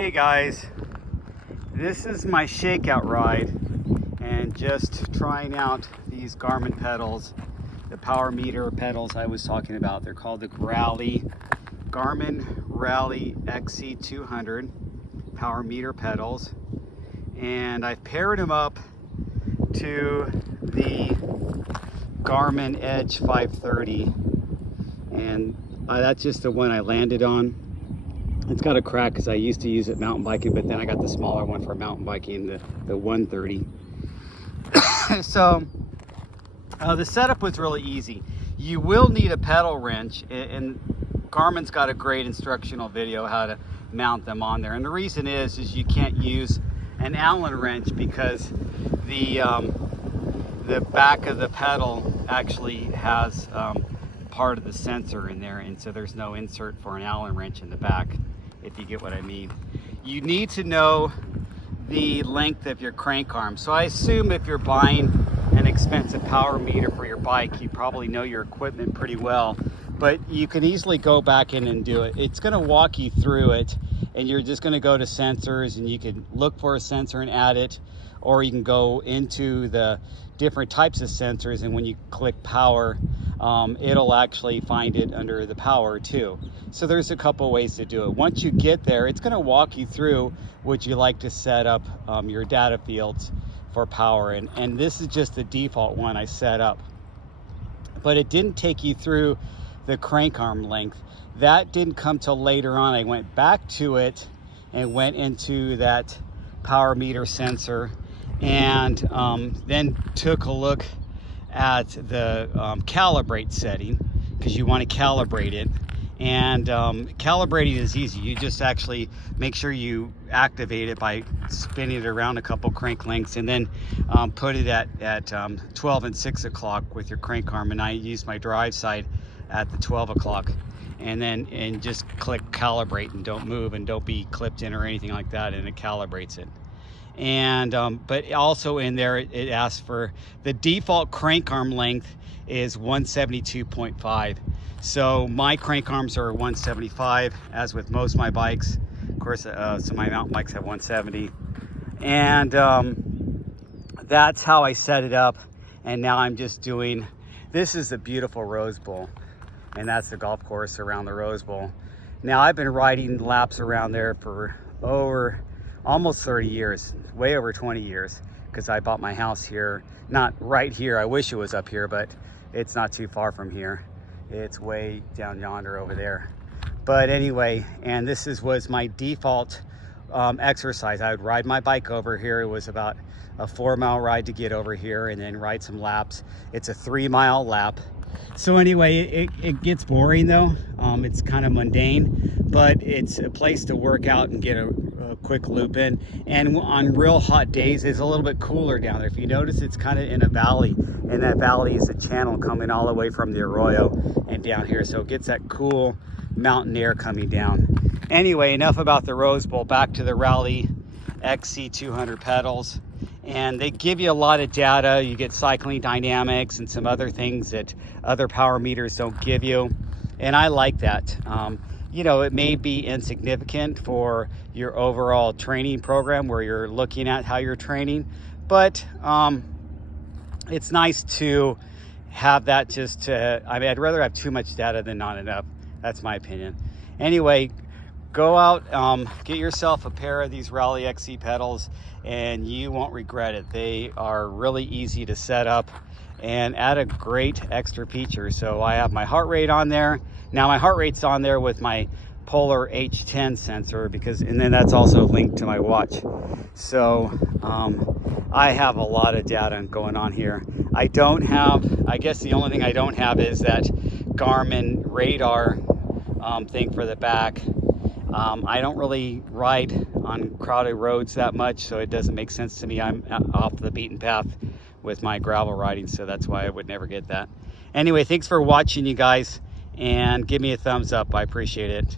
Hey guys, this is my shakeout ride and just trying out these Garmin pedals, the power meter pedals I was talking about. They're called the Garmin Rally XC200 power meter pedals, and I've paired them up to the Garmin Edge 530, and that's just the one I landed on. It's got a crack because I used to use it mountain biking, but then I got the smaller one for mountain biking, the 130. So the setup was really easy. You will need a pedal wrench, and Garmin's got a great instructional video how to mount them on there. And the reason is you can't use an Allen wrench because the back of the pedal actually has part of the sensor in there, and so there's no insert for an Allen wrench in the back, if you get what I mean. You need to know the length of your crank arm. So I assume if you're buying an expensive power meter for your bike, you probably know your equipment pretty well, but you can easily go back in and do it. It's going to walk you through it, and you're just going to go to sensors, and you can look for a sensor and add it, or you can go into the different types of sensors, and when you click power, it'll actually find it under the power too. So there's a couple ways to do it. Once you get there, it's going to walk you through would you like to set up your data fields for power, and this is just the default one I set up, but it didn't take you through the crank arm length. That didn't come till later on. I went back to it and went into that power meter sensor, and then took a look at the calibrate setting, because you want to calibrate it. And calibrating is easy. You just actually make sure you activate it by spinning it around a couple crank lengths, and then put it at 12 and 6 o'clock with your crank arm. And I use my drive side at the 12 o'clock, and just click calibrate, and don't move and don't be clipped in or anything like that, and it calibrates it. And but also in there it asks for the default crank arm length is 172.5. so my crank arms are 175, as with most of my bikes, of course. So my mountain bikes have 170, and that's how I set it up. And now I'm just doing, this is the beautiful Rose Bowl, and that's the golf course around the Rose Bowl. Now I've been riding laps around there for over almost 30 years, way over 20 years, because I bought my house here, not right here. I wish it was up here, but it's not too far from here. It's way down yonder over there. But anyway, and this was my default exercise. I would ride my bike over here. It was about a 4-mile ride to get over here, and then ride some laps. It's a 3-mile lap. So anyway, it gets boring though. It's kind of mundane, but it's a place to work out and get a quick loop in. And on real hot days, it's a little bit cooler down there. If you notice, it's kind of in a valley, and that valley is a channel coming all the way from the arroyo and down here. So it gets that cool mountain air coming down. Anyway, enough about the Rose Bowl. Back to the Rally XC200 pedals. And they give you a lot of data. You get cycling dynamics and some other things that other power meters don't give you. And I like that. You know, it may be insignificant for your overall training program where you're looking at how you're training, but it's nice to have that just to, I mean, I'd rather have too much data than not enough. That's my opinion. Anyway, go out, get yourself a pair of these Rally XC pedals, and you won't regret it. They are really easy to set up and add a great extra feature. So I have my heart rate on there. Now my heart rate's on there with my Polar H10 sensor, and then that's also linked to my watch. So I have a lot of data going on here. I guess the only thing I don't have is that Garmin radar thing for the back. I don't really ride on crowded roads that much, so it doesn't make sense to me. I'm off the beaten path with my gravel riding, so that's why I would never get that. Anyway, thanks for watching, you guys, and give me a thumbs up. I appreciate it.